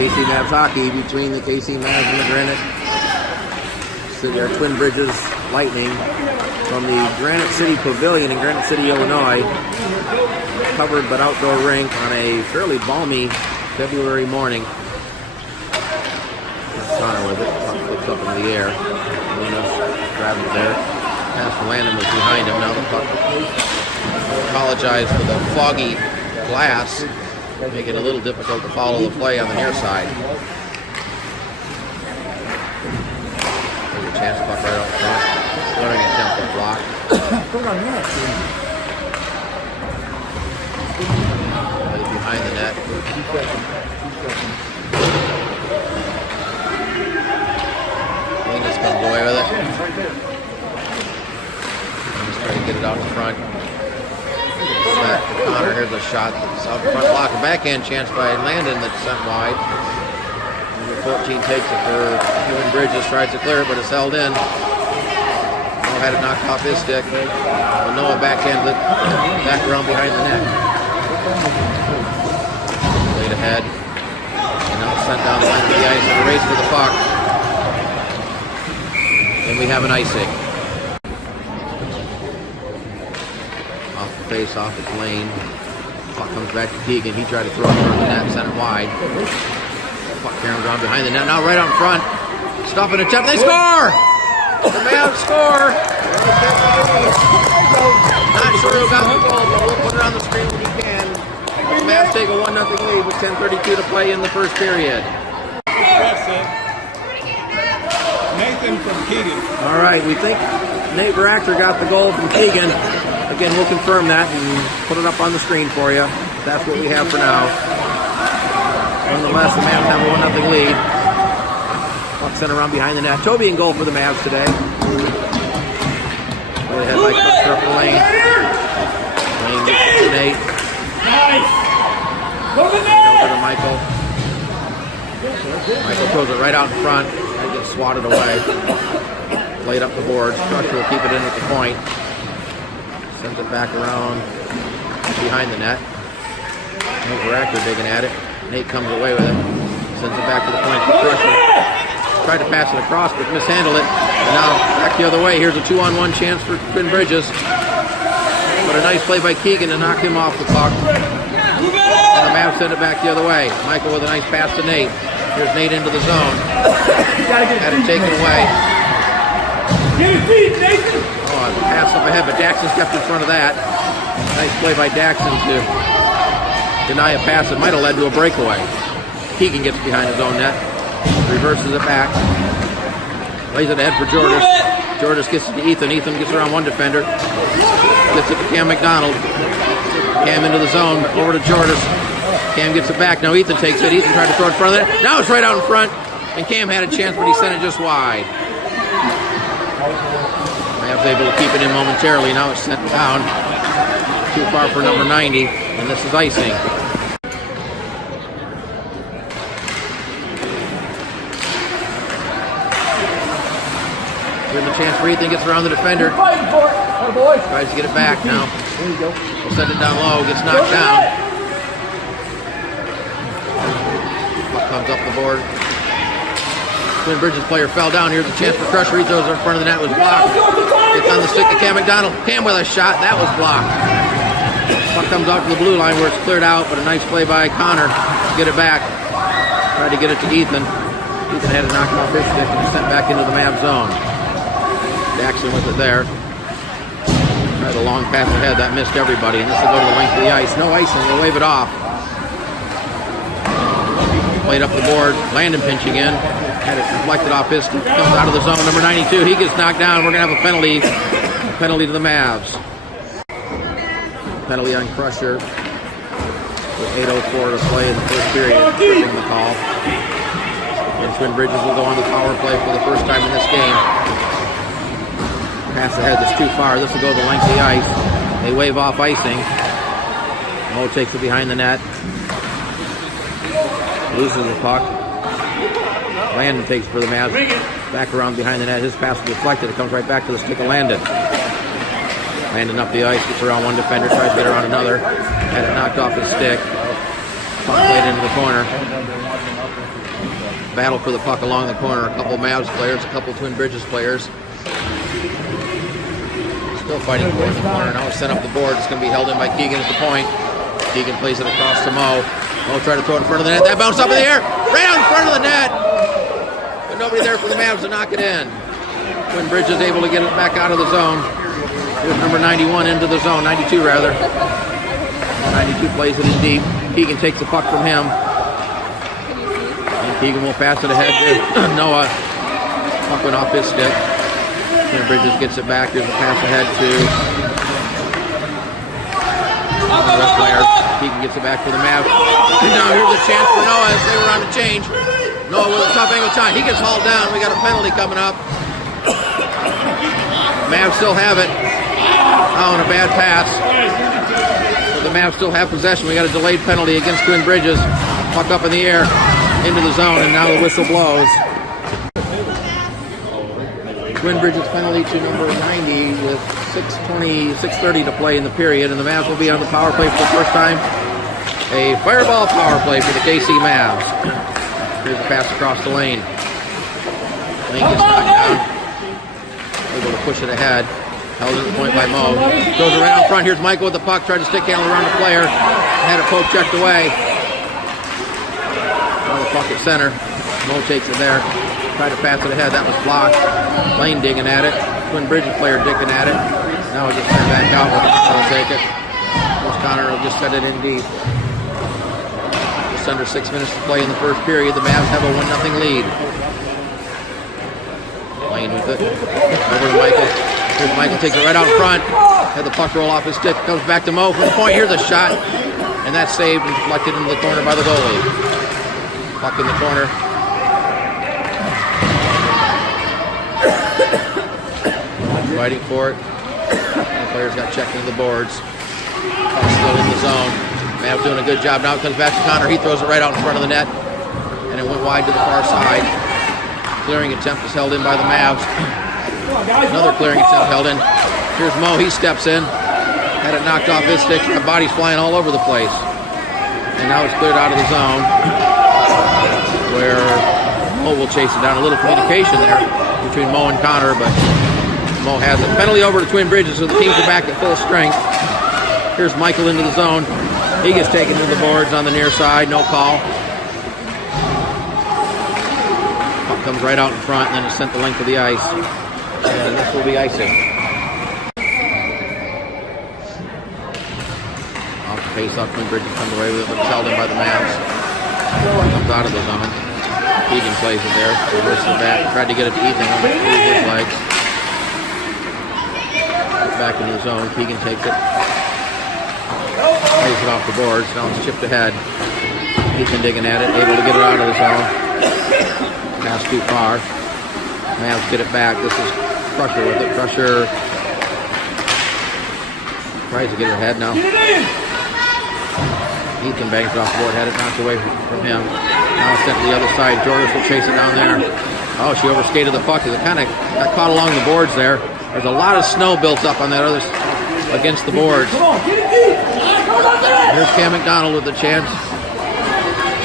KC Mavs hockey between the KC Mavs and the Granite City, Twin Bridges Lightning from the Granite City Pavilion in Granite City, Illinois. Covered but outdoor rink on a fairly balmy February morning. Connor with it, puck flips up in the air. Luna's grabbing it there. Pass from Landon was behind him. Now the puck. Apologized for the foggy glass, making it a little difficult to follow the play on the near side. There's a chance puck right up front. Flaring attempt to block. Behind the net. Linus comes away with it. Just trying to get it out in front. Back to Connor. Here's a shot that's out front block. A backhand chance by Landon that's sent wide. Number 14 takes it for Twin Bridges. Tries to clear it, but it's held in. Noah had it knocked off his stick. But Noah backhands it back around behind the net. Laid ahead. And now sent down the line to the ice in a race for the puck. And we have an icing. Face off its lane. Puck comes back to Keegan. He tried to throw it over the net, sent it wide. Puck carrying on behind the net. Now right out in front. Stuff and attempt. They score! The Mavs score! Not sure who got the goal, but we'll put it on the screen when you can. The Mavs take a 1-0 lead with 10:32 to play in the first period. Nathan from Keegan. All right, we think Nate Barachter got the goal from Keegan. Again, we'll confirm that and put it up on the screen for you. That's what we have for now. Nonetheless, the Mavs have a 1-0 lead. Puck sent around behind the net. Toby in goal for the Mavs today. Really ahead by Cookster up the lane. Lane gets it to Nate. Over to Michael. Michael throws it right out in front. It gets swatted away. Played up the boards. Crusher will keep it in at the point. Sends it back around behind the net. Nate Barachter digging at it. Nate comes away with it. Sends it back to the point for Crusher. Tried to pass it across, but mishandled it. And now back the other way. Here's a 2-on-1 chance for Twin Bridges. But a nice play by Keegan to knock him off the puck. And the Mavs send it back the other way. Michael with a nice pass to Nate. Here's Nate into the zone. Had it taken away. Get his feet, Nathan! Pass up ahead, but Daxton stepped in front of that. Nice play by Daxton to deny a pass that might have led to a breakaway. Keegan gets behind his own net. Reverses it back. Lays it ahead for Jordis. Jordis gets it to Ethan. Ethan gets around one defender. Gets it to Cam McDonald. Cam into the zone. Over to Jordis. Cam gets it back. Now Ethan takes it. Ethan tried to throw it in front of that. Now it's right out in front. And Cam had a chance, but he sent it just wide. Mavs able to keep it in momentarily. Now it's sent down. Too far for number 90. And this is icing. Here's a chance for Ethan. Gets around the defender. Tries to get it back now. We'll send it down low. Gets knocked down. Puck comes up the board. Twin Bridges player fell down. Here's a chance for Crusher. He throws it in front of the net. Was blocked. Gets on the stick to Cam McDonald. Cam with a shot. That was blocked. Puck comes out to the blue line where it's cleared out, but a nice play by Connor to get it back. Tried to get it to Ethan. Ethan had it knocked off his stick and sent back into the Mavs zone. Jackson with it there. Tried a long pass ahead. That missed everybody, and this will go to the length of the ice. No icing. We'll wave it off. Played up the board. Landon pinching in. Had it deflected off his stick. Comes out of the zone. Number 92. He gets knocked down. We're going to have a penalty. Penalty to the Mavs. Penalty on Crusher. With 8:04 to play in the first period. Tripping the call. And Twin Bridges will go on the power play for the first time in this game. Pass ahead that's too far. This will go the length of the ice. They wave off icing. Mo takes it behind the net. Loses the puck. Landon takes it for the Mavs. Back around behind the net. His pass is deflected. It comes right back to the stick of Landon. Landon up the ice. Gets around one defender. Tries to get around another. Had it knocked off his stick. Puck played into the corner. battle for the puck along the corner. A couple Mavs players, a couple Twin Bridges players. Still fighting for the corner. Now it's sent up the board. It's going to be held in by Keegan at the point. Keegan plays it across to Mo. Mo tried to throw it in front of the net. That bounced up in the air. Right out in front of the net. But nobody there for the Mavs to knock it in. Twin Bridges able to get it back out of the zone. Here's number 91 into the zone. 92 rather. 92 plays it in deep. Keegan takes the puck from him. And Keegan will pass it ahead to Noah. Puck went off his stick. Twin Bridges gets it back. Here's a pass ahead to the player. Keegan gets it back for the Mavs. And now here's a chance for Noah as they were on the change. Noah with a tough angle shot. He gets hauled down. We got a penalty coming up. Mavs still have it. Oh, and a bad pass. But the Mavs still have possession. We got a delayed penalty against Twin Bridges. Puck up in the air into the zone, and now the whistle blows. Twin Bridges penalty to number 90 with 6:30 to play in the period, and the Mavs will be on the power play for the first time. A fireball power play for the KC Mavs. Here's a pass across the lane. Lane gets knocked down. Able to push it ahead. Held at the point by Mo. Goes it right out front. Here's Michael with the puck. Tried to stick handle around the player. Had it poke checked away. Now the puck at center. Mo takes it there. Tried to pass it ahead. That was blocked. Lane digging at it. Twin Bridges player digging at it. Now it gets sent back out. We'll take it. Connor will just set it in deep. Just under 6 minutes to play in the first period. The Mavs have a 1-0 lead. Lane with it. Over to Michael. Here's Michael, takes it right out in front. Had the puck roll off his stick. Comes back to Mo from the point. Here's a shot. And that's saved and deflected into the corner by the goalie. Puck in the corner. Fighting for it. The players got checked into the boards. Puck's still in the zone. Mavs doing a good job. Now it comes back to Connor. He throws it right out in front of the net. And it went wide to the far side. Clearing attempt is held in by the Mavs. Another clearing attempt held in. Here's Mo. He steps in. Had it knocked off his stick. The body's flying all over the place. And now it's cleared out of the zone. Where Mo will chase it down. A little communication there between Mo and Connor, but Mo has it. Penalty over to Twin Bridges, so the teams are back at full strength. Here's Michael into the zone. He gets taken to the boards on the near side. No call. Puck comes right out in front, and then it's sent the length of the ice. And this will be icing. Off the face-off, Twin Bridges comes away with it, but it's held in by the Mavs. Comes out of the zone. Keegan plays it there. Reverses it back. Tried to get it to Ethan on his legs. Back into the zone. Keegan takes it. Plays it off the boards. Now it's chipped ahead. Ethan digging at it. Able to get it out of the zone. Pass too far. Mavs get it back. This is Crusher with it. Crusher tries to get it ahead now. Ethan bangs it off the board. Had it knocked away from him. Now it's sent to the other side. Jordan will chase it down there. Oh, she overskated the puck. It kind of got caught along the boards there. There's a lot of snow built up on that other against the boards. Here's Cam McDonald with a chance.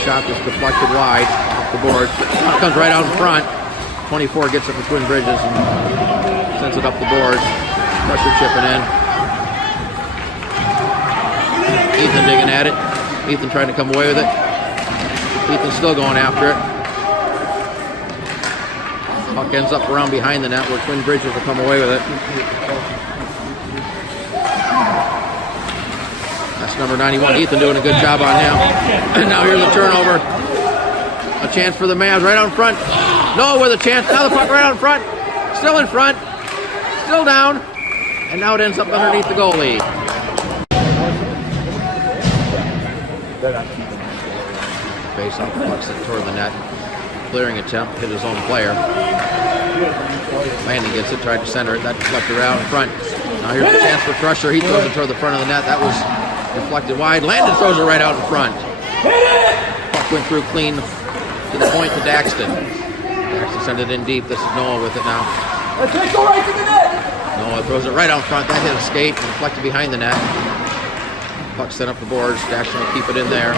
Shot is deflected wide off the boards. It comes right out in front. 24 gets it for Twin Bridges and sends it up the boards. Pressure chipping in. Ethan digging at it. Ethan trying to come away with it. Ethan's still going after it. Puck ends up around behind the net where Twin Bridges will come away with it. That's number 91. Ethan doing a good job on him. And now here's a turnover. A chance for the Mavs right out in front. No, with a chance. Now the puck right out in front. Still in front. Still down. And now it ends up underneath the goalie. Face off pucks it toward the net. Clearing attempt, hit his own player. Landon gets it, tried to center it. That deflected around in front. Now here's the chance for Crusher. He throws it toward the front of the net. That was deflected wide. Landon throws it right out in front. Puck went through clean to the point to Daxton. Daxton sent it in deep. This is Noah with it now. Noah throws it right out in front. That hit a skate and deflected behind the net. Puck sent up the boards. Daxton will keep it in there.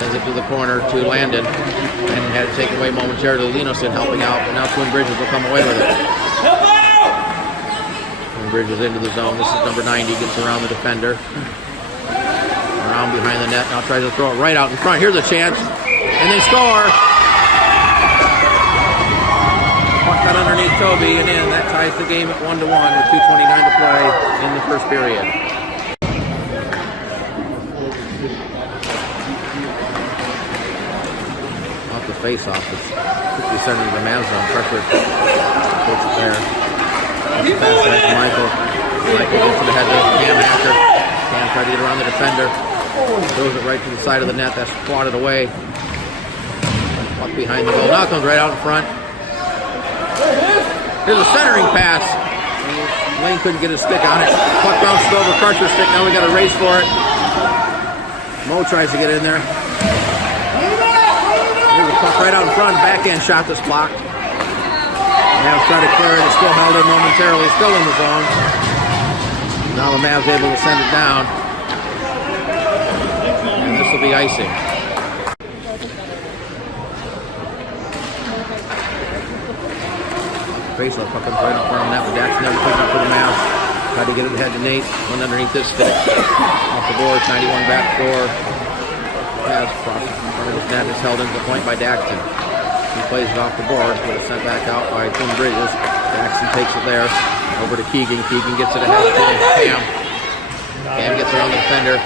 Sends it to the corner to Landon. Landon had it taken away momentarily. Lenoson helping out, but now Twin Bridges will come away with it. Twin Bridges into the zone. This is number 90. Gets around the defender. Around behind the net. Now tries to throw it right out in front. Here's a chance. And they score. Puck got underneath Toby and in. That ties the game at 1-1 with 2:29 to play in the first period. Off the face-off. It's 50 center of the Mavs zone. Pressure puts it there. Pass back to Michael. Michael gets to the head of Cam after. Cam tried to get around the defender. Throws it right to the side of the net. That's swatted away. Puck behind the goal. Now comes right out in front. Here's a centering pass. Lane couldn't get his stick on it. Puck bounced over Crusher's stick. Now we got a race for it. Mo tries to get in there. Here's a puck right out in front. Backhand shot that's blocked. Mavs try to clear it. It's still held in momentarily. Still in the zone. Now the Mavs able to send it down. And this will be icing. Face-off, puck comes right up front on that, but Dax never picked up for the Mavs. Tried to get it ahead to Nate. Went underneath his stick. Off the boards, 91 back for Mavs. Cross in front of his net is held into the point by Daxton. He plays it off the boards, but it's sent back out by Twin Bridges. Daxton takes it there. Over to Keegan. Keegan gets it ahead to Cam. Cam gets around the defender.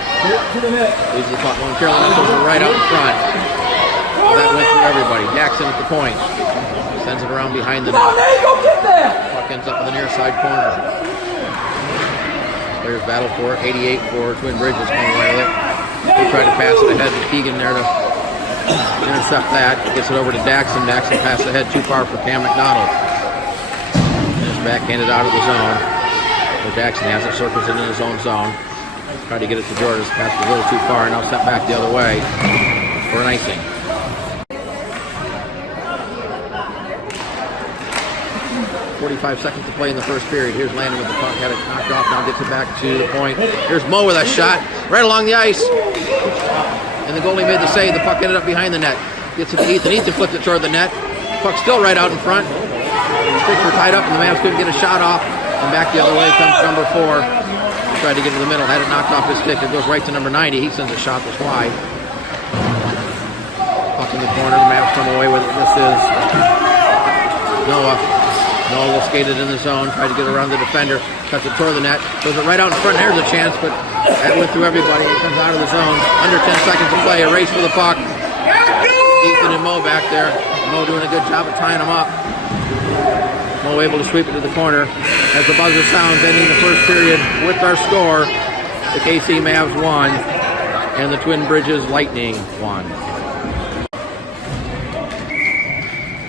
Loses the puck momentarily. Now goes right out in front. That went through everybody. Daxton at the point. Sends it around behind the net. Puck ends up in the near side corner. Players battle for it. 88 for Twin Bridges coming away with it. He tried to pass it ahead to Keegan there to intercept that. Gets it over to Daxton. Daxton passed ahead too far for Cam McDonald. And it's backhanded out of the zone. Where Daxton has it, circles it in his own zone. Tried to get it to Jordan. Passed a little too far. Now sent back the other way for an icing. 45 seconds to play in the first period. Here's Landon with the puck. Had it knocked off. Now gets it back to the point. Here's Mo with a shot right along the ice. And the goalie made the save. The puck ended up behind the net. Gets it to Ethan. Ethan flipped it toward the net. Puck still right out in front. The sticks were tied up and the Mavs couldn't get a shot off. And back the other way comes number 4. He tried to get to the middle. Had it knocked off his stick. It goes right to number 90. He sends a shot that's wide. Puck in the corner. The Mavs come away with it. This is Noah. Noah will skate it in the zone, tried to get around the defender, cuts it toward the net, throws it right out in front. There's a chance, but that went through everybody. It comes out of the zone. Under 10 seconds to play, a race for the puck. Ethan and Mo back there. Mo doing a good job of tying them up. Mo able to sweep it to the corner. As the buzzer sounds, ending the first period with our score, the KC Mavs won, and the Twin Bridges Lightning won.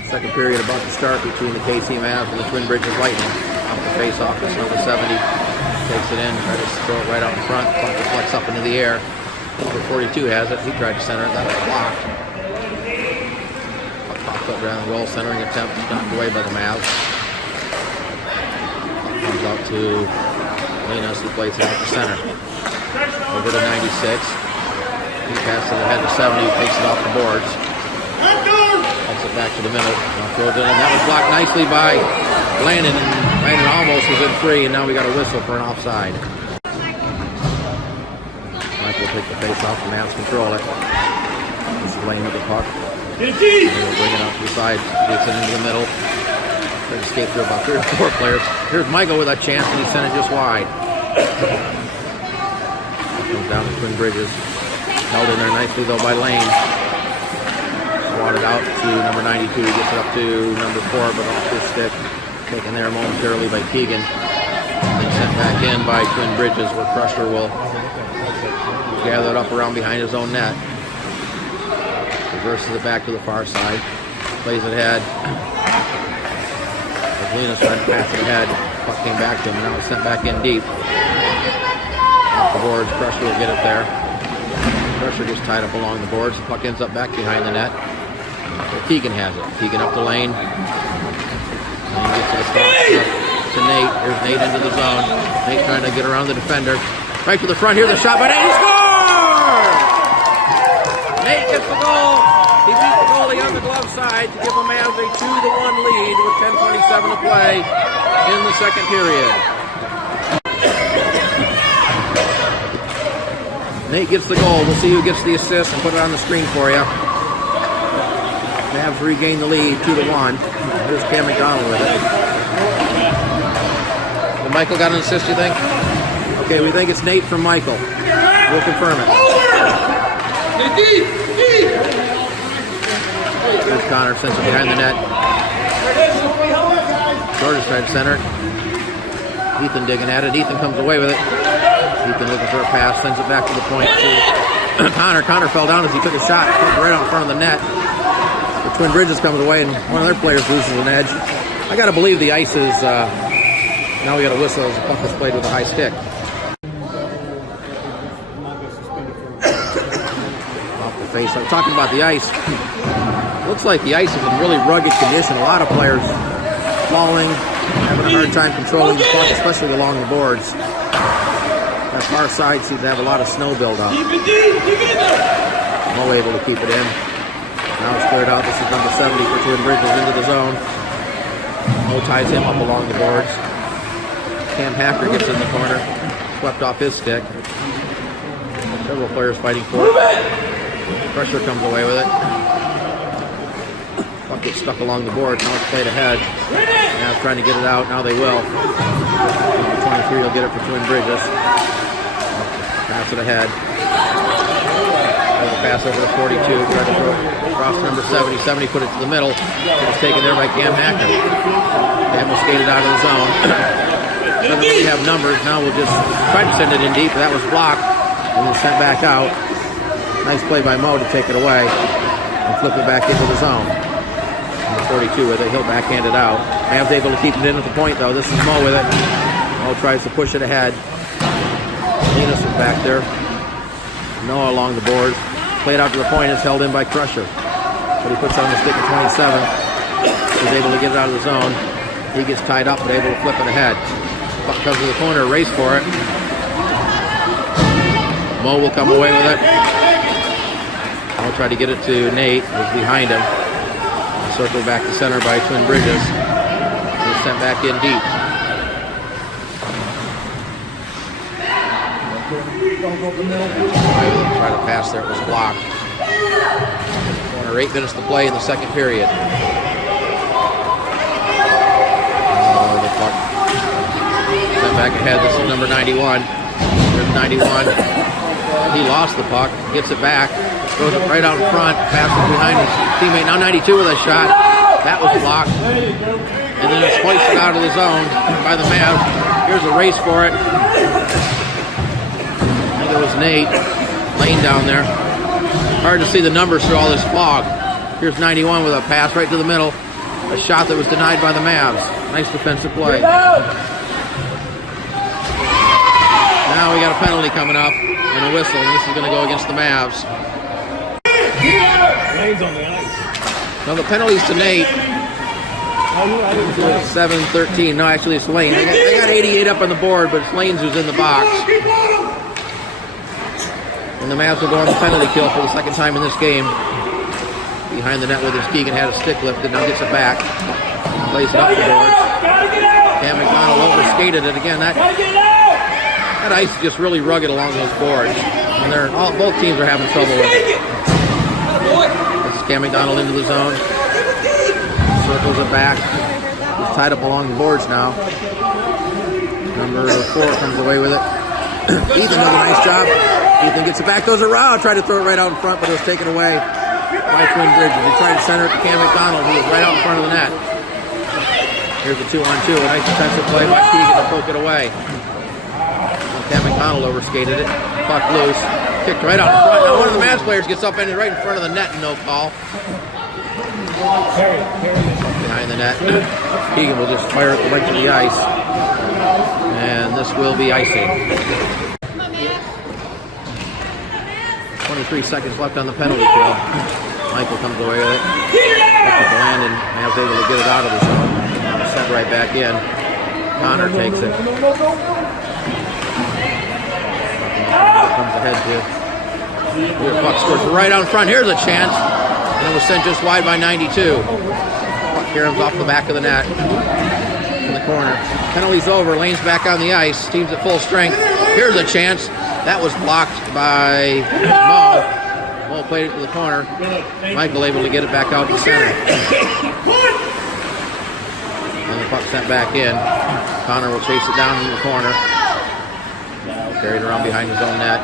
Second period about to start between the KC Mavs and the Twin Bridges Lightning. Off the face-off, it's number 70. Takes it in, tries to throw it right out in front. Puck deflects up into the air. Number 42 has it. He tried to center it. That was blocked. Puck popped up around the goal. Centering attempt knocked away by the Mavs. Puck comes out to Linas, who plays it out to center. Over to 96. He passes it ahead to 70. Who takes it off the boards. Takes it back to the middle. Now throws it in. That was blocked nicely by Landon. And Landon almost was in free. And now we got a whistle for an offside. Michael will take the face off. The Mavs control it. This is Lane with the puck. He'll bring it out to the side. Gets it into the middle. Tries to escape through about 3 or 4 players. Here's Michael with a chance, and he sent it just wide. Comes down to Twin Bridges. Held in there nicely though by Lane. Swatted out to number 92. Gets it up to number 4, but off his stick. Taken there momentarily by Keegan. And then sent back in by Twin Bridges, where Crusher will gather it up around behind his own net. Reverses it back to the far side. Plays it ahead. Linas tried to pass it ahead. Puck came back to him, and now it's sent back in deep. Off the boards, Crusher will get it there. Crusher gets tied up along the boards. The puck ends up back behind the net. Keegan has it. Keegan up the lane. And he gets it across to Nate. Here's Nate into the zone. Nate trying to get around the defender. Right to the front here, the shot by Nate. He scores! Nate gets gets the goal. He beat the goalie on the glove side to give the Mavs a 2-1 lead with 10:27 to play in the second period. Nate gets the goal. We'll see who gets the assist and put it on the screen for you. Mavs regain the lead, 2-1. Here's Cam McDonald with it. Well, Michael got an assist, you think? Okay, we think it's Nate from Michael. We'll confirm it. There's Connor, sends it behind the net. George's trying to center it. Ethan digging at it. Ethan comes away with it. Ethan looking for a pass, sends it back to the point to Connor. Connor fell down as he took a shot, right out in front of the net. The Twin Bridges comes away, and one of their players loses an edge. I got to believe the ice is, now we got a whistle as the puck is played with a high stick. Off the face. I'm talking about the ice. Looks like the ice is in really rugged condition. A lot of players falling, having a hard time controlling the puck, especially along the boards. That far side seems to have a lot of snow buildup. Mo able to keep it in. Now it's cleared out. This is number 70 for Twin Bridges into the zone. Mo ties him up along the boards. Cam Hacker gets in the corner. Swept off his stick. Several players fighting for it. Pressure comes away with it. Puck gets stuck along the board. Now it's played ahead. Now it's trying to get it out. Now they will. Number 23 will get it for Twin Bridges. Pass it ahead. The pass over to 42. Try to throw it across number 70. 70 put it to the middle. It was taken there by Cam Hacker. Cam will skate it out of the zone. Doesn't really have numbers. Now we'll just try to send it in deep. That was blocked. And we'll send back out. Nice play by Mo to take it away and flip it back into the zone. Number 42 with it. He'll backhand it out. Mavs able to keep it in at the point though. This is Mo with it. Mo tries to push it ahead. Linus is back there. Noah along the board. Played out to the point. Is held in by Crusher. But he puts on the stick at 27. He's able to get it out of the zone. He gets tied up but able to flip it ahead. Puck comes to the corner. Race for it. Mo will come away with it. I'll try to get it to Nate, who's behind him. Circle back to center by Twin Bridges. He's sent back in deep. Try to pass there, it was blocked. Corner, 8 minutes to play in the second period. The puck sent back ahead. This is number 91. There's 91. He lost the puck, gets it back. Throws it right out in front, passes behind his teammate. Now 92 with a shot. That was blocked. And then it's hoisted out of the zone by the Mavs. Here's a race for it. I think it was Nate laying down there. Hard to see the numbers through all this fog. Here's 91 with a pass right to the middle. A shot that was denied by the Mavs. Nice defensive play. Now we got a penalty coming up and a whistle. And this is going to go against the Mavs. Lane's on the ice. Now the penalties to Nate. 7-13. No, actually it's Lane. They got 88 up on the board, but it's Lanes who's in the box. And the Mavs will go on the penalty kill for the second time in this game. Behind the net with his Keegan had a stick lifted, now gets it back. Plays it up the board. Cam McDonald overskated it again. That ice is just really rugged along those boards. And both teams are having trouble with it. This is Cam McDonald into the zone. Circles it back. He's tied up along the boards now. Number 4 comes away with it. Ethan does a nice job. Ethan gets it back, goes around, tried to throw it right out in front, but it was taken away by Twin Bridges. He tried to center it to Cam McDonald, who was right out in front of the net. Here's a 2-on-2. A nice defensive play by Keegan to poke it away. Cam McDonald overskated it. Puck loose. Kicked right out in front. Now one of the Mavs players gets up and right in front of the net and no call. Behind the net. Keegan will just fire it right to the ice. And this will be icing. 23 seconds left on the penalty kill. Michael comes away with it. Up with Landon. Mavs able to get it out of the zone. Now sent right back in. Connor takes it. Comes ahead to Here, puck scores right out in front. Here's a chance. And it was sent just wide by 92. Puck caroms off the back of the net. In the corner. Penalty's over. Lane's back on the ice. Team's at full strength. Here's a chance. That was blocked by Mo. Mo played it to the corner. Michael able to get it back out to center. And the puck sent back in. Connor will chase it down in the corner. Carried around behind his own net.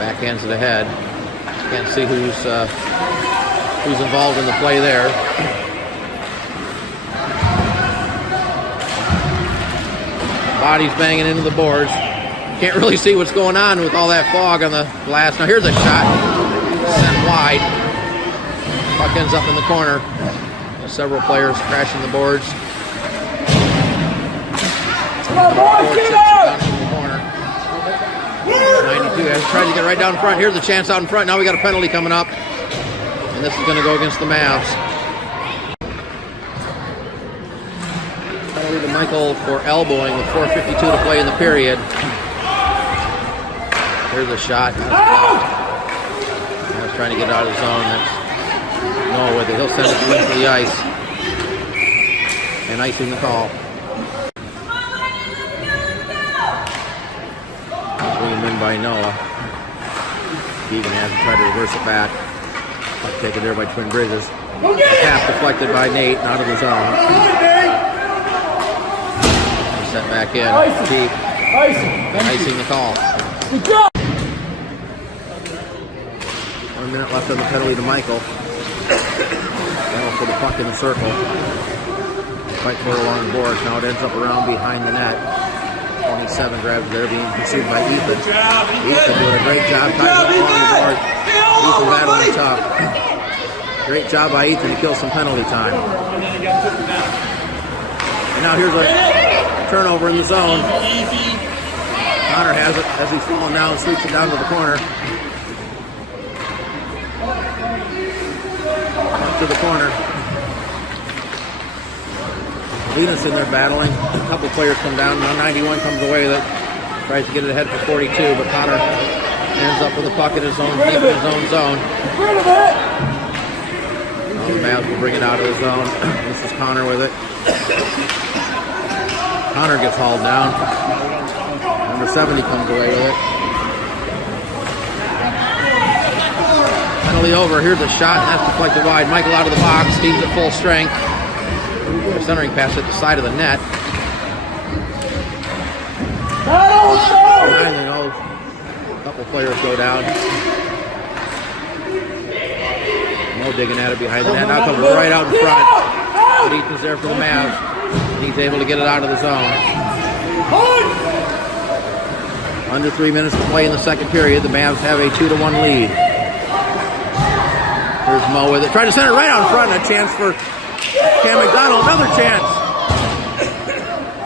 Backhands it ahead. Can't see who's involved in the play there. Bodies banging into the boards. Can't really see what's going on with all that fog on the glass. Now here's a shot. Sent wide. Puck ends up in the corner. Several players crashing the boards. Come on, boys, get out! 92 has tried to get right down front. Here's a chance out in front. Now we got a penalty coming up. And this is going to go against the Mavs. Penalty to Michael for elbowing with 4:52 to play in the period. Here's a shot. Mavs trying to get out of the zone. That's no with it. He'll send it to the ice. And icing the call. Swinging in by Noah. Keegan has to try to reverse it back. Puck taken there by Twin Bridges. Pass deflected by Nate and out of the zone. Set back in. Deep. Icing the call. 1 minute left on the penalty to Michael. That'll put the puck in the circle. Fight for it along the boards. Now it ends up around behind the net. 27 grabs there, being pursued by Ethan. Ethan doing a great job, ties up along the board. Ethan battling tough. Great job by Ethan to kill some penalty time. And now here's a turnover in the zone. Connor has it as he's falling down, sweeps it down to the corner. Up to the corner. Venus in there battling. A couple players come down. Now 91 comes away that tries to get it ahead for 42, but Connor ends up with the puck in his own, deep in his own zone. The Mavs will bring it out of the zone. This is Connor with it. Connor gets hauled down. Number 70 comes away with it. Penalty over. Here's a shot, and that's deflected wide. Michael out of the box. Team's at full strength. Centering pass at the side of the net. A couple players go down. Mo digging at it behind the net. Now comes right out in front. But Ethan's there for the Mavs. And he's able to get it out of the zone. Under 3 minutes to play in the second period. The Mavs have a 2-1 lead. Here's Mo with it. Trying to center right out in front. A chance for Cam McDonald, another chance.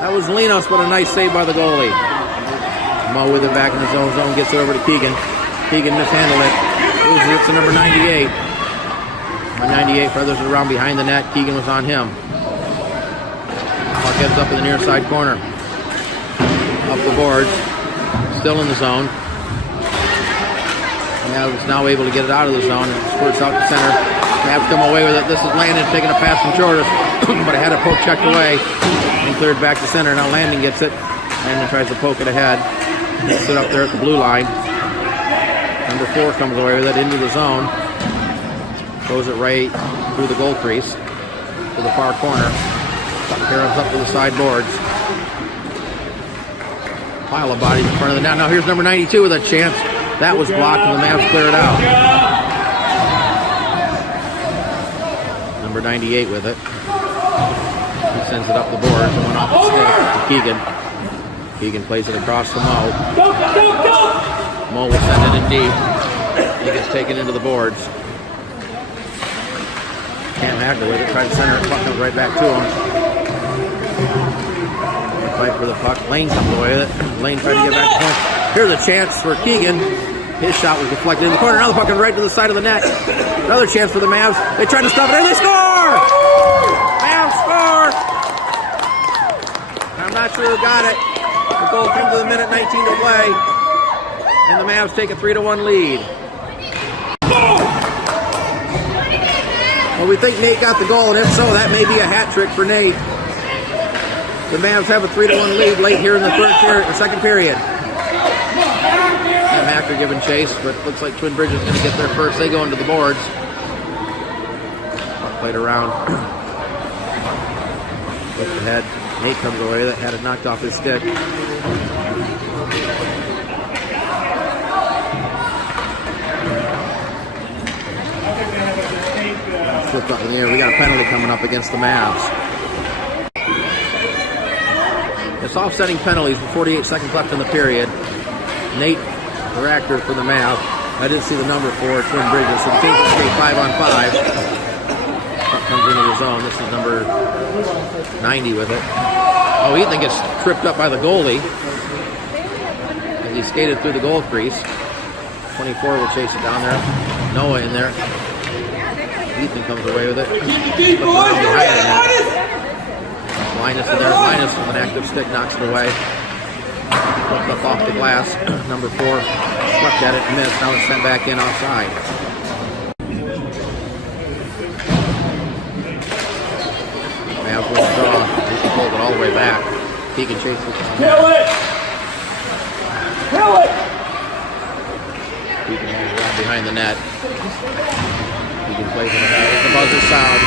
That was Linos, but a nice save by the goalie. Mo with it back in his own zone, gets it over to Keegan. Keegan mishandled it. Loses it to number 98. Number 98 feathers it around behind the net. Keegan was on him. Puck ends up in the near side corner. Up the boards. Still in the zone. Mavs now able to get it out of the zone. It squirts out to center. Mavs come away with it. This is Landon taking a pass from Jordan, but it had a poke checked away and cleared back to center. Now Landon gets it. Landon tries to poke it ahead. Gets it up there at the blue line. Number 4 comes away with it into the zone. Throws it right through the goal crease to the far corner. Caroms up to the side boards. Pile of bodies in front of the net. Now here's number 92 with a chance. That was blocked and the Mavs clear it out. Number 98 with it. He sends it up the boards and went off the stick to Keegan. Keegan plays it across to Mo. Mo will send it in deep. He gets taken into the boards. Cam Hagler with it. Tries to center it. Puck comes right back to him. Fight for the puck. Lane comes away with it. Lane trying to get back to point. Here's a chance for Keegan. His shot was deflected in the corner. Now the puck is right to the side of the net. Another chance for the Mavs. They try to stop it and they score! Mavs score! I'm not sure who got it. The goal comes to the minute 19 to play. And the Mavs take a 3-1 lead. Well, we think Nate got the goal, and if so, that may be a hat trick for Nate. The Mavs have a 3-1 lead late here in the second period. And Hacker giving chase, but looks like Twin Bridges is going to get there first. They go into the boards. Played around. Look ahead. Nate comes away. That had it knocked off his stick. Flipped up in the air. We got a penalty coming up against the Mavs. It's offsetting penalties with 48 seconds left in the period. Nate, the actor for the Mavs. I didn't see the number for Twin Bridges, so the team will stay 5-on-5. Puck comes into the zone. This is number 90 with it. Oh, Ethan gets tripped up by the goalie as he skated through the goal crease. 24 will chase it down there. Noah in there. Ethan comes away with it. Linus in there. Linus with an active stick knocks it away. Flipped up off the glass. Number 4 swept at it and missed. Now it's sent back in offside. Mavs with a draw. He can hold it all the way back. He can chase it. Kill it! Kill it! He can move around behind the net. He can play for the net as the buzzer sounds.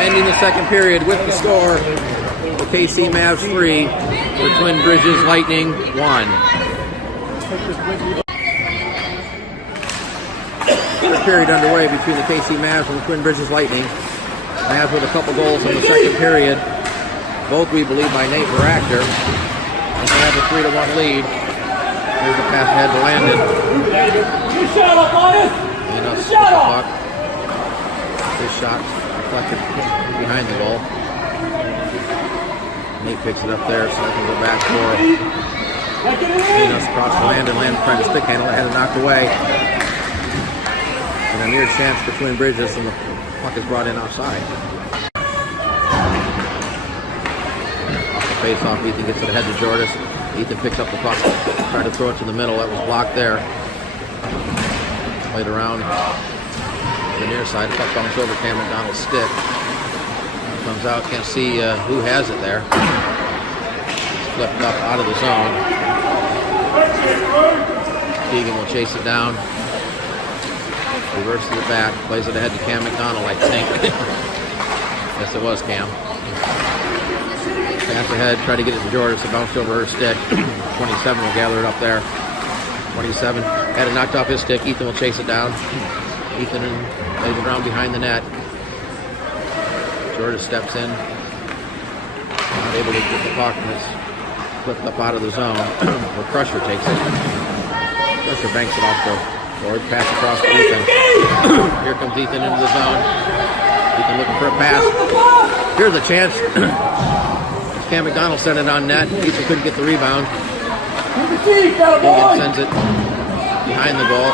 Ending the second period with the score. The KC Mavs 3, the Twin Bridges Lightning 1. Third period underway between the KC Mavs and the Twin Bridges Lightning. Mavs with a couple goals in the second period. Both, we believe, by Nate Baractor. And they have a 3-1 lead. Here's the pass ahead to Landon. You shot up on it! And Shut up! His shot deflected behind the goal. Nate picks it up there, so I can go back for Venus across the Landon. Landon trying to stick handle it, had it knocked away. And a near chance for Twin Bridges, and the puck is brought in offside. Off the face-off, Ethan gets it ahead to Jordis. Ethan picks up the puck, tried to throw it to the middle. That was blocked there. Played around the near side. The puck bounced over Cam McDonald's stick. Comes out, can't see who has it there. Flipped up out of the zone. Keegan will chase it down. Reverses it back, plays it ahead to Cam McDonald, I think. Yes, it was Cam. Pass ahead, try to get it to Jordan, so bounced over her stick. 27 will gather it up there. 27 had it knocked off his stick. Ethan will chase it down. Ethan lays it around behind the net. Jordan steps in. Not able to get the puck, and it's flipped up out of the zone. Where Crusher takes it. Crusher banks it off the board. Pass across to Ethan. Here comes Ethan into the zone. Ethan looking for a pass. Here's a chance. Cam McDonald sent it on net. Ethan couldn't get the rebound. Keegan sends it behind the goal.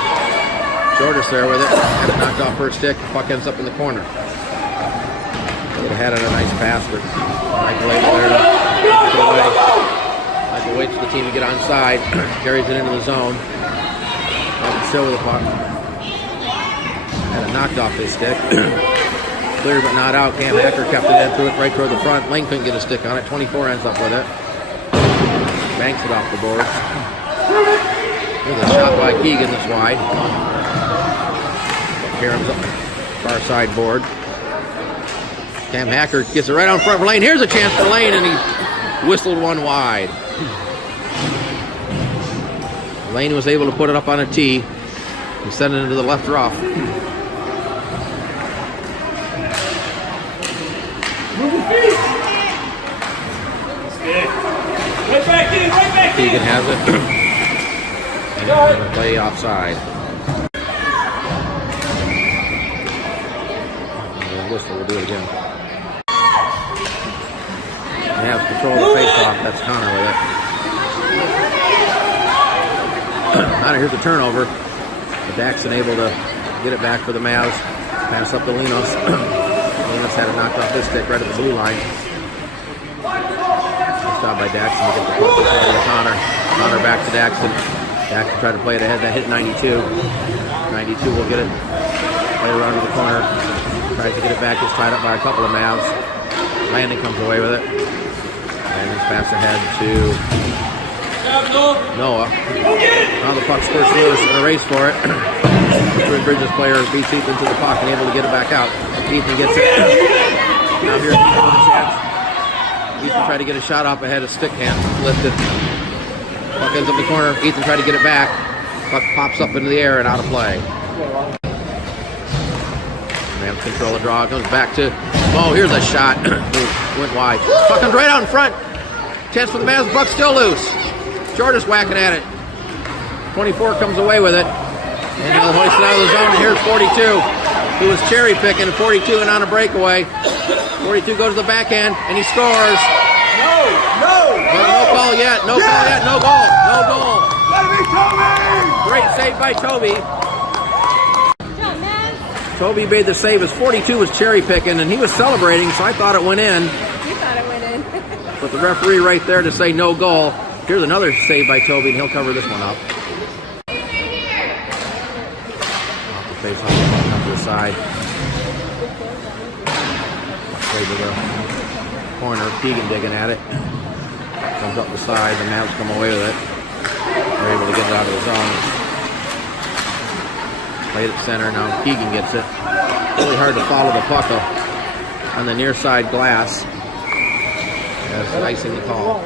Jordan's there with it. Had it knocked off her stick. The puck ends up in the corner. Would have had it a nice pass, but Michael Abe there to put it away. Michael waits for the team to get onside. Carries it into the zone. Still with the puck. Had it knocked off his stick. Clear but not out. Cam Hacker kept it in, threw it right toward the front. Lane couldn't get a stick on it. 24 ends up with it. Banks it off the boards. There's a shot by Keegan that's wide. Karam's up far side board. Cam Hacker gets it right out in front of Lane. Here's a chance for Lane, and he whistled one wide. Lane was able to put it up on a tee and send it into the left rough. Right back in, right back in. Keegan has it. And he's going to play offside. And the whistle will do it again. Mavs control the face-off. That's Connor with it. Connor, here's a turnover. But Daxon able to get it back for the Mavs. Pass up to Linos. Linos had it knocked off his stick right at the blue line. Nice job by Daxon to get the puck to Connor. Connor back to Daxon. Jackson tried to play it ahead. That hit 92. 92 will get it right around to the corner. Tries to get it back. It's tied up by a couple of Mavs. Landon comes away with it. Landon's pass ahead to Noah. Now the puck squirts loose in a race for it. Twin Bridges player beats Ethan to the puck and able to get it back out. Ethan gets it. Now here's Ethan with a chance. Ethan tried to get a shot off ahead. A stick hand lifted. Puck ends up the corner. Ethan tried to get it back. Puck pops up into the air and out of play. Mavs control the draw. Comes back to. Oh, here's a shot. Went wide. Puck comes right out in front. Chance for the Mavs. Puck still loose. Jordan's whacking at it. 24 comes away with it. And he'll hoist it out of the zone. And here's 42, who was cherry picking. 42 and on a breakaway. 42 goes to the backhand and he scores. No Call yet. No call yet. No goal. No goal. Let me, Toby! Great save by Toby. Toby made the save as 42 was cherry picking and he was celebrating, so I thought it went in. You thought it went in. But the referee right there to say no goal. Here's another save by Toby, and he'll cover this one up. Off the face off, up to the side. Play to the corner. Keegan digging at it. Comes up the side. The Mavs come away with it. They're able to get it out of the zone. Played at center. Now Keegan gets it. Really hard to follow the puck on the near side glass. That's icing the call.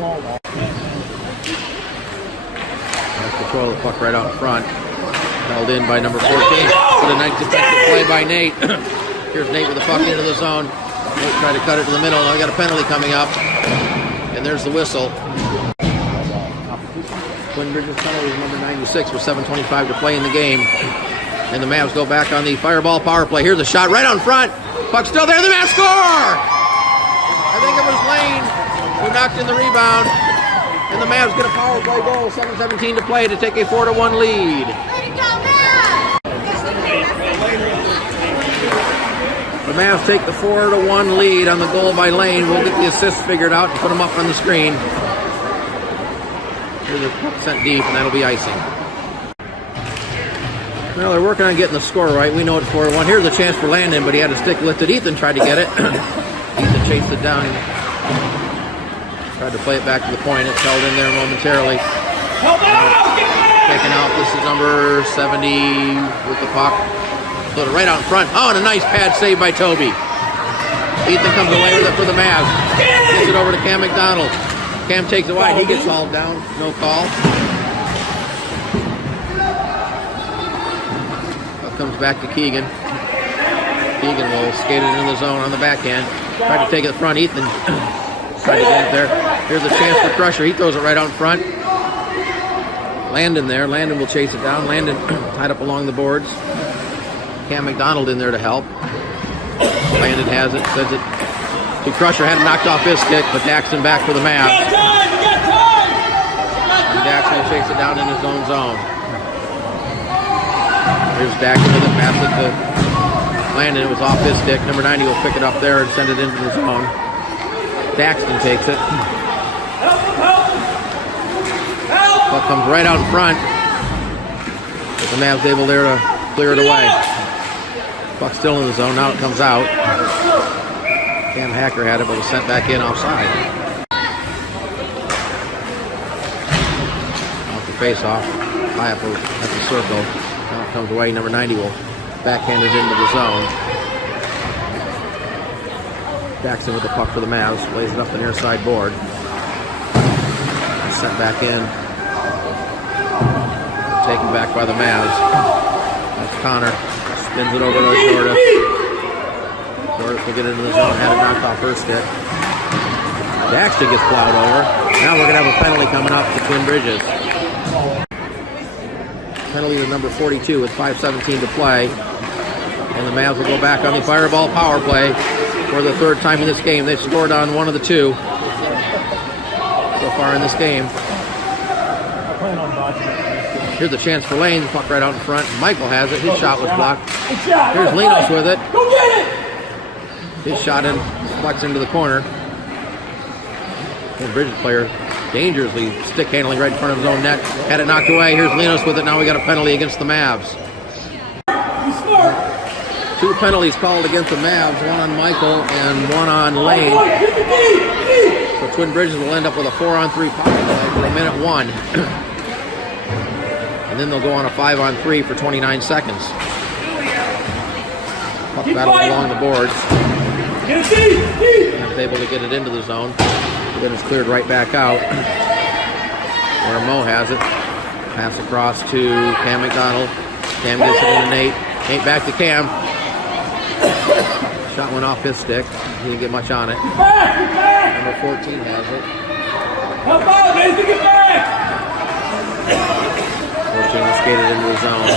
Control the puck right out in front. Held in by number 14. With a nice defensive play by Nate. Here's Nate with the puck into the zone. Nate tried to cut it to the middle. Now we got a penalty coming up. And there's the whistle. Twin Bridges penalty is number 96 with 7:25 to play in the game. And the Mavs go back on the Fireball power play. Here's a shot right out in front. Puck still there. The Mavs score! I think it was Lane who knocked in the rebound. And the Mavs get a power play goal, 7:17 to play to take a 4-1 lead. The Mavs take the 4-1 lead on the goal by Lane. We'll get the assists figured out and put them up on the screen. Here's a puck sent deep, and that'll be icing. Well, they're working on getting the score right. We know it's 4-1. Here's a chance for Landon, but he had a stick lifted. Ethan tried to get it. Ethan chased it down. Tried to play it back to the point. It's held in there momentarily. Taken out. This is number 70 with the puck. Put it right out in front. Oh, and a nice pad save by Toby. Ethan comes away with it for the Mavs. Gets it over to Cam McDonald. Cam takes it wide. He gets hauled down. No call. Comes back to Keegan. Keegan will skate it in the zone on the backhand. Tried to take it front. Ethan tried to get it there. Here's a chance for Crusher. He throws it right out in front. Landon there. Landon will chase it down. Landon tied up along the boards. Cam McDonald in there to help. Landon has it. Sends it to Crusher. Had it knocked off his stick, but Daxton back for the Mavs. And Daxton will chase it down in his own zone. Here's Daxton with it. Pass it to Landon. It was off his stick. Number 90 will pick it up there and send it into the zone. Daxton takes it. Puck comes right out in front. The Mavs able there to clear it away. Puck still in the zone. Now it comes out. Cam Hacker had it, but was sent back in offside. Off the face-off. High up at the circle. Now it comes away. Number 90 will backhand it into the zone. Jackson with the puck for the Mavs. Lays it up the near side board. Sent back in. Taken back by the Mavs. That's Connor. Spins it over to Jordan. Jordan will get into the zone. Had it knocked off her stick. Daxton gets plowed over. Now we're going to have a penalty coming up to Twin Bridges. Penalty to number 42 with 5:17 to play. And the Mavs will go back on the Fireball power play for the third time in this game. They've scored on one of the two so far in this game. Here's a chance for Lane. Puck right out in front. Michael has it. His shot was blocked. Here's Linos with it. Go get it! His shot in, flex into the corner. And Bridges player dangerously stick handling right in front of his own net. Had it knocked away. Here's Linus with it. Now we got a penalty against the Mavs. 2 penalties called against the Mavs, one on Michael and one on Lane. So Twin Bridges will end up with a 4-on-3 power play for a minute 1. And then they'll go on a 5-on-3 for 29 seconds. Puck battle along the boards. Mavs able to get it into the zone. Then it's cleared right back out. Where Mo has it. Pass across to Cam McDonald. Cam gets it into Nate. Nate back to Cam. Shot went off his stick. He didn't get much on it. Number 14 has it. Help out, Nathan, get back! 14 skated into the zone.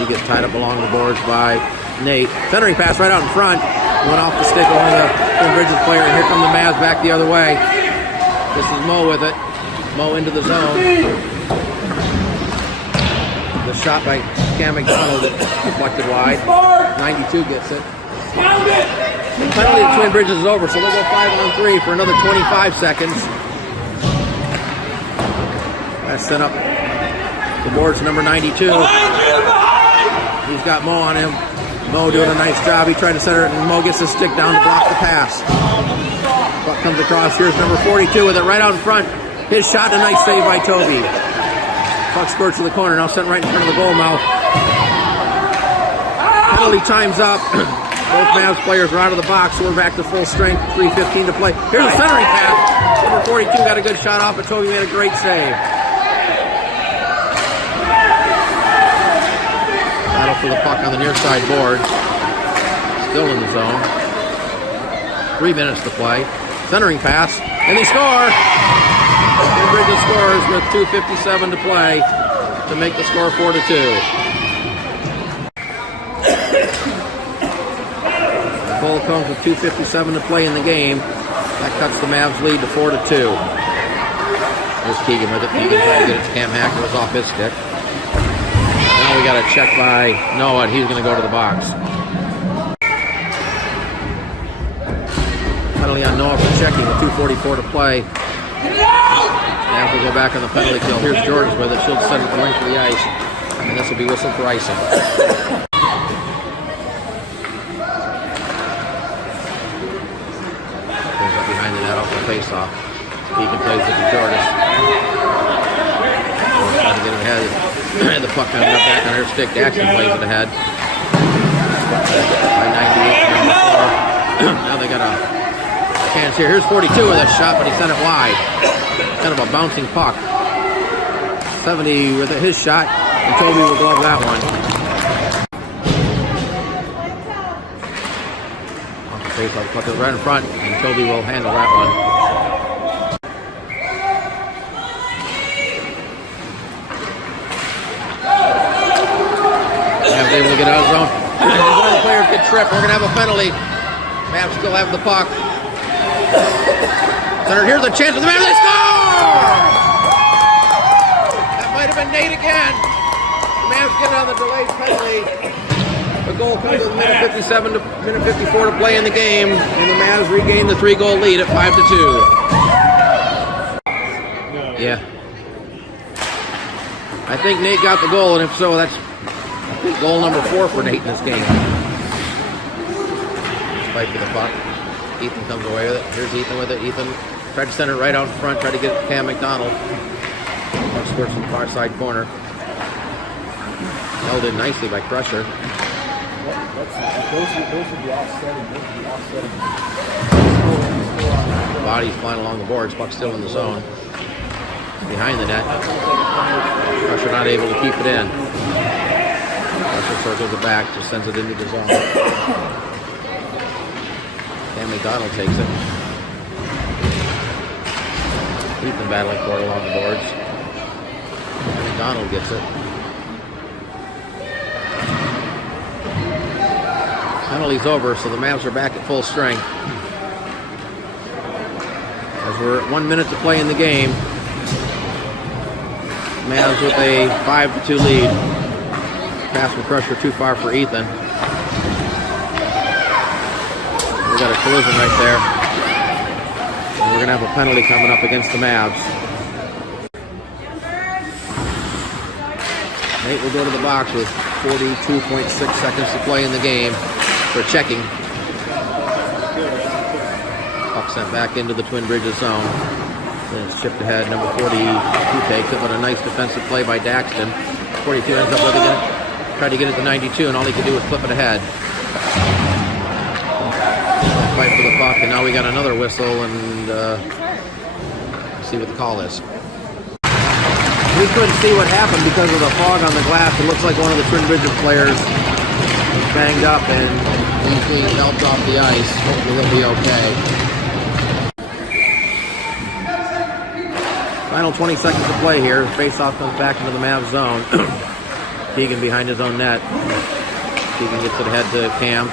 He gets tied up along the boards by Nate. Centering pass right out in front. Went off the stick of one of the Twin Bridges player. And here come the Mavs back the other way. This is Mo with it. Mo into the zone. The shot by Cam McDonald deflected wide. 92 gets it. The penalty of Twin Bridges is over, so they'll go 5-on-3 for another 25 seconds. That's sent up the boards to number 92. He's got Mo on him. Mo doing a nice job. He tried to center it, and Mo gets his stick down to block the pass. Puck comes across. Here's number 42 with it right out in front. His shot, a nice save by Toby. Puck squirts to the corner, now sent right in front of the goal mouth. Penalty time's up. Both Mavs players are out of the box, so we're back to full strength. 3:15 to play. Here's a centering pass. Number 42 got a good shot off, but Toby made a great save. Battle for the puck on the near side boards. Still in the zone. 3 minutes to play. Centering pass, and they score! Twin Bridges scores with 2:57 to play to make the score 4-2. The goal comes with 2:57 to play in the game. That cuts the Mavs lead to 4-2. There's Keegan with it. Keegan trying to get it to Cam Hack. It was off his stick. Now we got a check by Noah, and he's going to go to the box. Penalty on Noah for checking with 2:44 to play. Now we'll go back on the penalty kill. Here's Jordan's with it. She'll send it the length of the ice. And this will be whistled for icing. Goes up behind the net off the face-off. Keegan plays it to Jordan. Trying to get it ahead. The puck comes up back on her stick. Jackson plays it ahead. By 98 now they got a chance here. Here's 42 with a shot, but he sent it wide. Kind of a bouncing puck. 70 with his shot, and Toby will glove that one. Off the face off the puck is right in front, and Toby will handle that one. Mavs able to get out of the zone. One of the players get tripped. We're going to have a penalty. Mavs still have the puck. Center, here's a chance for the Mavs. They score! That might have been Nate again. The Mavs get on the delayed penalty. The goal comes with minute 57 to minute 54 to play in the game, and the Mavs regain the 3-goal lead at 5-2. Yeah. I think Nate got the goal, and if so, that's goal number 4 for Nate in this game. Fight for the puck. Ethan comes away with it. Here's Ethan with it. Ethan tried to send it right out in front, tried to get it to Cam McDonald. Puck squirts from the far side corner. Held in nicely by Crusher. Those would be offsetting. Bodies flying along the boards. Puck still in the zone. Behind the net. Crusher not able to keep it in. Crusher circles it back, just sends it into the zone. Cam McDonald takes it. Ethan battling for it along the boards. McDonald gets it. Penalty's over, so the Mavs are back at full strength. As we're at 1 minute to play in the game. Mavs with a 5-2 lead. Pass from Crusher too far for Ethan. We got a collision right there. And we're going to have a penalty coming up against the Mavs. Nate will go to the box with 42.6 seconds to play in the game for checking. Puck sent back into the Twin Bridges zone. Then it's chipped ahead. Number 42 takes it, but a nice defensive play by Daxton. 42 ends up letting it. Tried to get it to 92, and all he could do was flip it ahead. Fight for the puck, and now we got another whistle, and see what the call is. We couldn't see what happened because of the fog on the glass. It looks like one of the Twin Bridges players was banged up, and he's being helped off the ice. Hopefully he'll be okay. Final 20 seconds to play here. Face-off comes back into the Mavs zone. Keegan behind his own net. Keegan gets it ahead to Cam.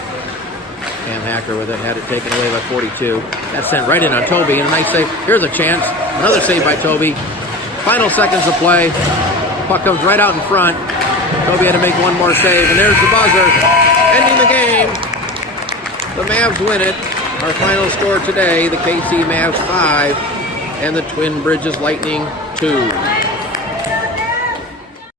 Cam Hacker with it. Had it taken away by 42. That's sent right in on Toby. And a nice save. Here's a chance. Another save by Toby. Final seconds to play. Puck comes right out in front. Toby had to make one more save. And there's the buzzer. Ending the game. The Mavs win it. Our final score today, the KC Mavs 5 and the Twin Bridges Lightning 2.